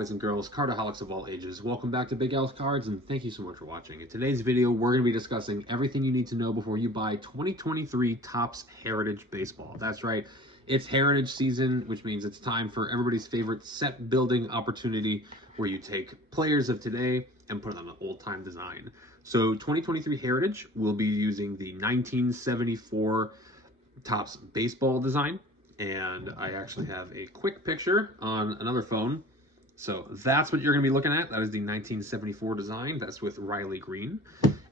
boys and girls, cardaholics of all ages. Welcome back to Big Al's Cards, and thank you so much for watching. In today's video, we're going to be discussing everything you need to know before you buy 2023 Topps Heritage Baseball. That's right, it's Heritage season, which means it's time for everybody's favorite set building opportunity where you take players of today and put them on an old-time design. So 2023 Heritage will be using the 1974 Topps baseball design. And I actually have a quick picture on another phone. So that's what you're going to be looking at. That is the 1974 design. That's with Riley Green.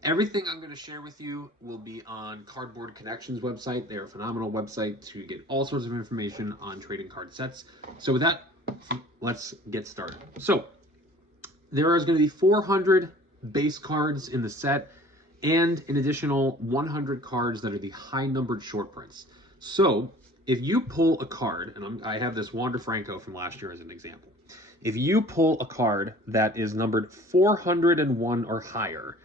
Everything I'm going to share with you will be on Cardboard Connections website. They're a phenomenal website to get all sorts of information on trading card sets. So with that, let's get started. So there is going to be 400 base cards in the set and an additional 100 cards that are the high numbered short prints. So if you pull a card, and I have this Wander Franco from last year as an example. If you pull a card that is numbered 401 or higher,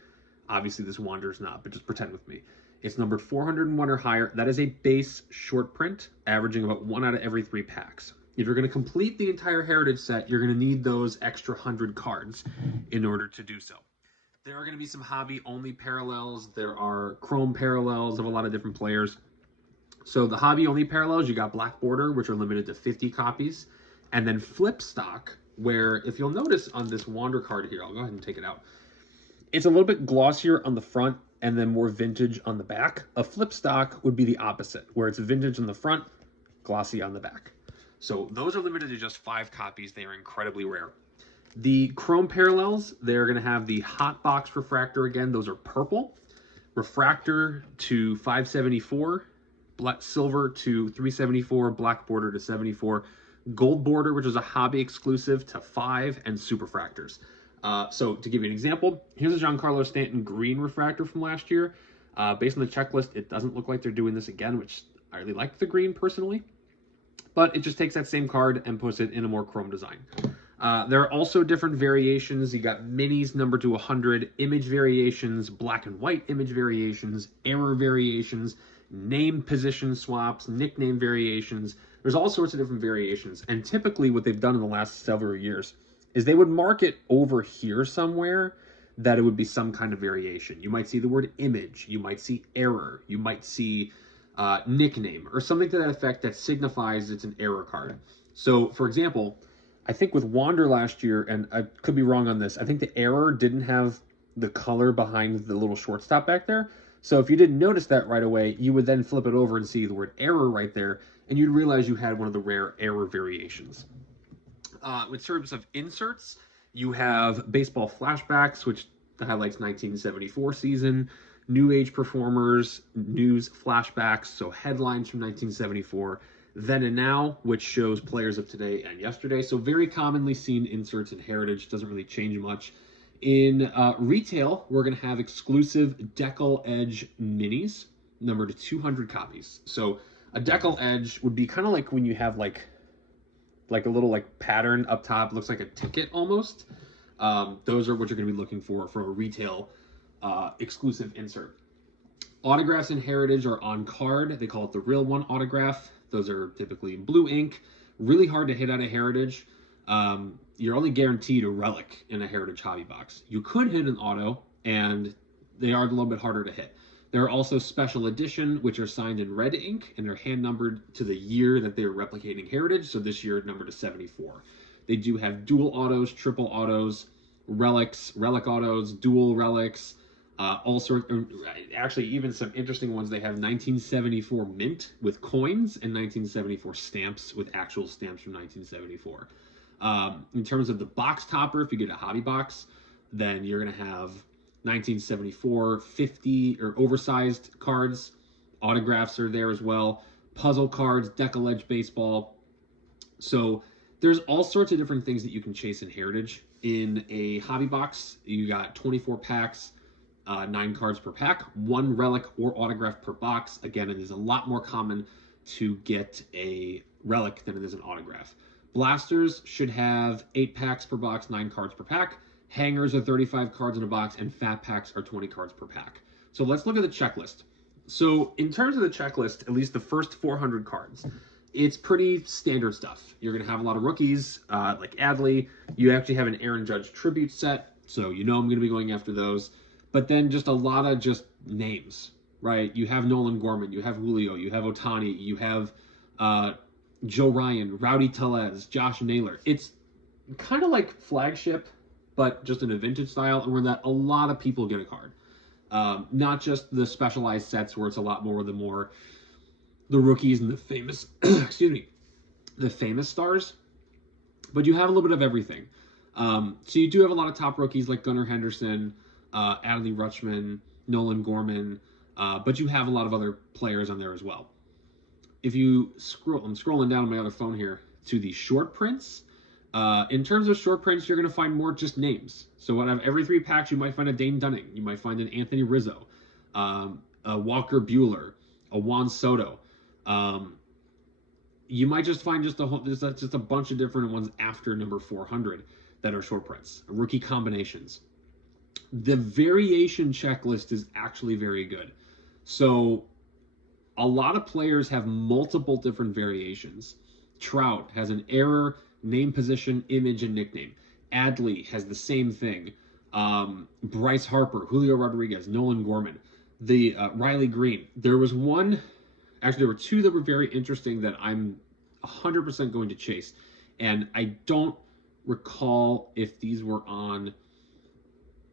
obviously this Wander's not, but just pretend with me. It's numbered 401 or higher. That is a base short print, averaging about 1 out of every 3 packs. If you're going to complete the entire Heritage set, you're going to need those extra 100 cards in order to do so. There are going to be some hobby-only parallels. There are chrome parallels of a lot of different players. So the hobby-only parallels, you got Black Border, which are limited to 50 copies. And then Flip Stock, where if you'll notice on this Wander card here, I'll go ahead and take it out. It's a little bit glossier on the front and then more vintage on the back. A Flip Stock would be the opposite, where it's vintage on the front, glossy on the back. So those are limited to just 5 copies. They are incredibly rare. The chrome parallels, they're going to have the Hot Box Refractor again. Those are purple. Refractor to 574. Black silver to 374, black border to 74, gold border, which is a hobby exclusive, to 5, and superfractors. So to give you an example, here's a Giancarlo Stanton green refractor from last year. Based on the checklist, it doesn't look like they're doing this again, which I really like the green personally. But it just takes that same card and puts it in a more chrome design. There are also different variations. You got minis numbered to 100, image variations, black and white image variations, error variations, name position swaps, nickname variations. There's all sorts of different variations. And typically what they've done in the last several years is they would mark it over here somewhere that it would be some kind of variation. You might see the word image, you might see error, you might see nickname, or something to that effect that signifies it's an error card. So for example, I think with Wander last year, and I could be wrong on this, I think the error didn't have the color behind the little shortstop back there. So if you didn't notice that right away, you would then flip it over and see the word error right there, and you'd realize you had one of the rare error variations. In terms of inserts, you have baseball flashbacks, which highlights 1974 season, new age performers, news flashbacks, so headlines from 1974, then and now, which shows players of today and yesterday. So very commonly seen inserts in Heritage, doesn't really change much. In retail, we're going to have exclusive Decal Edge minis, numbered to 200 copies. So a Decal Edge would be kind of like when you have like a little pattern up top, looks like a ticket almost. Those are what you're going to be looking for a retail exclusive insert. Autographs in Heritage are on card. They call it the Real One autograph. Those are typically in blue ink. Really hard to hit out of Heritage. You're only guaranteed a relic in a Heritage hobby box. You could hit an auto, and they are a little bit harder to hit. There are also special edition, which are signed in red ink, and they're hand numbered to the year that they're replicating Heritage. So this year, numbered to 74. They do have dual autos, triple autos, relics, relic autos, dual relics, all sorts. Actually, even some interesting ones. They have 1974 mint with coins and 1974 stamps with actual stamps from 1974. In terms of the box topper, if you get a hobby box, then you're going to have 1974 50 or oversized cards. Autographs are there as well. Puzzle cards, Decal Edge baseball. So there's all sorts of different things that you can chase in Heritage. In a hobby box, you got 24 packs, 9 cards per pack, 1 relic or autograph per box. Again, it is a lot more common to get a relic than it is an autograph. Blasters should have 8 packs per box, 9 cards per pack. Hangers are 35 cards in a box, and fat packs are 20 cards per pack. So let's look at the checklist. So in terms of the checklist, at least the first 400 cards, it's pretty standard stuff. You're going to have a lot of rookies, like Adley. You actually have an Aaron Judge tribute set, so you know I'm going to be going after those. But then just a lot of just names, right? You have Nolan Gorman, you have Julio, you have Ohtani, you have Joe Ryan, Rowdy Tellez, Josh Naylor. It's kind of like Flagship, but just in a vintage style, and where that a lot of people get a card. Not just the specialized sets where it's a lot more the rookies and the famous, excuse me, the famous stars, but you have a little bit of everything. So you do have a lot of top rookies like Gunnar Henderson, Adley Rutschman, Nolan Gorman, but you have a lot of other players on there as well. If you scroll, I'm scrolling down on my other phone here to the short prints. In terms of short prints, you're going to find more just names. So out of every 3 packs, you might find a Dane Dunning. You might find an Anthony Rizzo, a Walker Buehler, a Juan Soto. You might just find just a bunch of different ones after number 400 that are short prints, rookie combinations. The variation checklist is actually very good. So a lot of players have multiple different variations. Trout has an error, name, position, image, and nickname. Adley has the same thing. Bryce Harper, Julio Rodriguez, Nolan Gorman, the Riley Green. There was one, actually there were 2 that were very interesting that I'm 100% going to chase. And I don't recall if these were on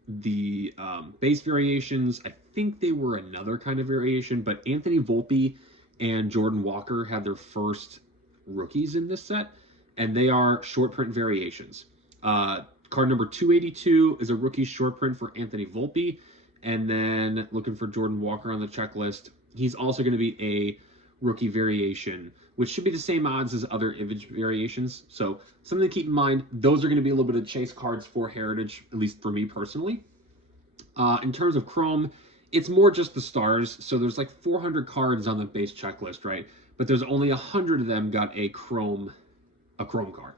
the base variations. I think they were another kind of variation, but Anthony Volpe and Jordan Walker had their first rookies in this set, and they are short print variations. Card number 282 is a rookie short print for Anthony Volpe, and then looking for Jordan Walker on the checklist. He's also going to be a rookie variation, which should be the same odds as other image variations. So something to keep in mind, those are going to be a little bit of chase cards for Heritage, at least for me personally. In terms of Chrome, it's more just the stars. So there's like 400 cards on the base checklist, right? But there's only 100 of them got a Chrome card.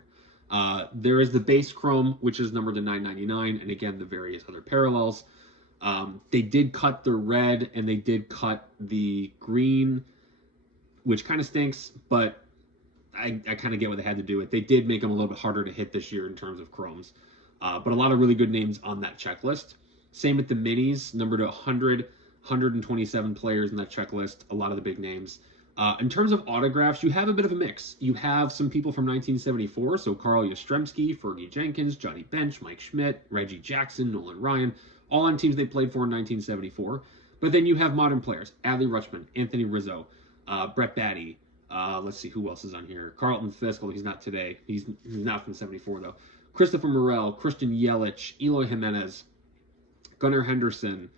There is the base Chrome, which is numbered to 999, and again, the various other parallels. They did cut the red, and they did cut the green, which kind of stinks, but I kind of get what they had to do it. They did make them a little bit harder to hit this year in terms of Chromes. But a lot of really good names on that checklist. Same with the minis, numbered to 100, 127 players in that checklist, a lot of the big names. In terms of autographs, you have a bit of a mix. You have some people from 1974, so Carl Yastrzemski, Fergie Jenkins, Johnny Bench, Mike Schmidt, Reggie Jackson, Nolan Ryan, all on teams they played for in 1974. But then you have modern players, Adley Rutschman, Anthony Rizzo, Brett Batty, let's see who else is on here. Carlton Fisk, he's not today. He's not from 74, though. Christopher Morel, Christian Yelich, Eloy Jimenez, Gunnar Henderson,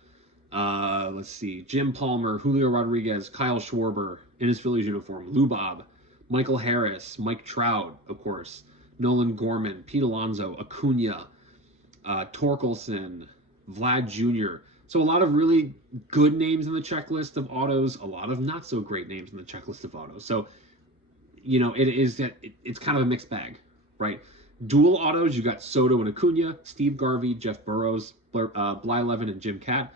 let's see, Jim Palmer, Julio Rodriguez, Kyle Schwarber in his Phillies uniform, Lou Bob, Michael Harris, Mike Trout, of course, Nolan Gorman, Pete Alonso, Acuna, Torkelson, Vlad Jr. So a lot of really good names in the checklist of autos, a lot of not so great names in the checklist of autos. So, you know, it's kind of a mixed bag, right? Dual autos, you got Soto and Acuna, Steve Garvey, Jeff Burrows, Blyleven and Jim Catt,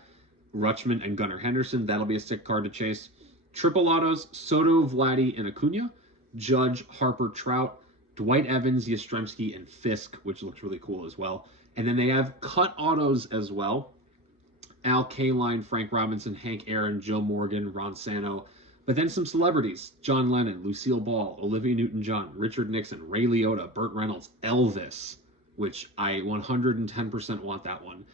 Rutschman and Gunnar Henderson. That'll be a sick card to chase. Triple autos, Soto, Vladdy, and Acuna, Judge, Harper, Trout, Dwight Evans, Yastrzemski, and Fisk, which looks really cool as well. And then they have cut autos as well. Al Kaline, Frank Robinson, Hank Aaron, Joe Morgan, Ron Santo. But then some celebrities, John Lennon, Lucille Ball, Olivia Newton-John, Richard Nixon, Ray Liotta, Burt Reynolds, Elvis, which I 110% want that one.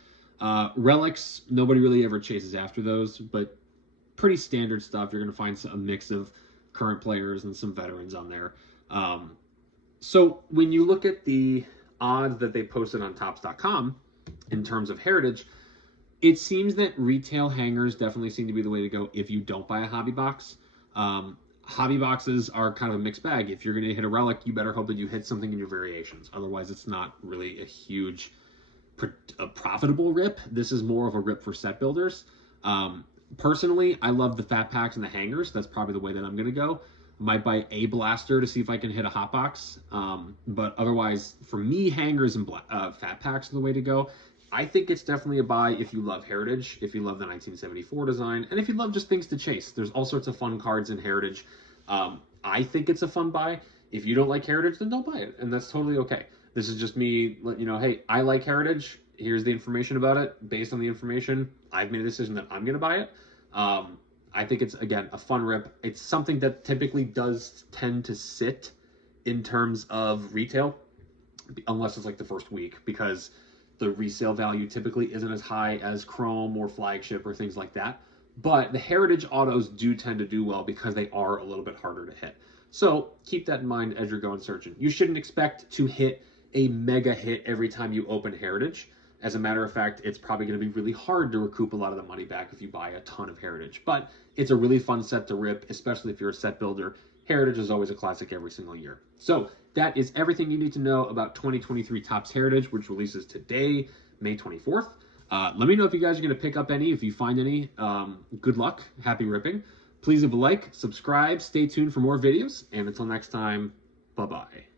Relics, nobody really ever chases after those, but pretty standard stuff. You're going to find a mix of current players and some veterans on there. So when you look at the odds that they posted on Topps.com in terms of Heritage, it seems that retail hangers definitely seem to be the way to go if you don't buy a hobby box. Hobby boxes are kind of a mixed bag. If you're going to hit a relic, you better hope that you hit something in your variations. Otherwise, it's not really a huge, profitable rip. This is more of a rip for set builders. Personally, I love the fat packs and the hangers. That's probably the way that I'm going to go. Might buy a blaster to see if I can hit a hot box. But otherwise, for me, hangers and fat packs are the way to go. I think it's definitely a buy if you love Heritage, if you love the 1974 design, and if you love just things to chase. There's all sorts of fun cards in Heritage. I think it's a fun buy. If you don't like Heritage, then don't buy it, and that's totally okay. This is just me letting you know, hey, I like Heritage. Here's the information about it. Based on the information, I've made a decision that I'm going to buy it. I think it's, again, a fun rip. It's something that typically does tend to sit in terms of retail, unless it's like the first week, because the resale value typically isn't as high as Chrome or Flagship or things like that. But the Heritage autos do tend to do well because they are a little bit harder to hit. So keep that in mind as you're going searching. You shouldn't expect to hit a mega hit every time you open Heritage. As a matter of fact, it's probably going to be really hard to recoup a lot of the money back if you buy a ton of Heritage. But it's a really fun set to rip, especially if you're a set builder. Heritage is always a classic every single year. So that is everything you need to know about 2023 Topps Heritage, which releases today, May 24th. Let me know if you guys are going to pick up any. If you find any, good luck. Happy ripping. Please leave a like, subscribe, stay tuned for more videos, and until next time, bye-bye.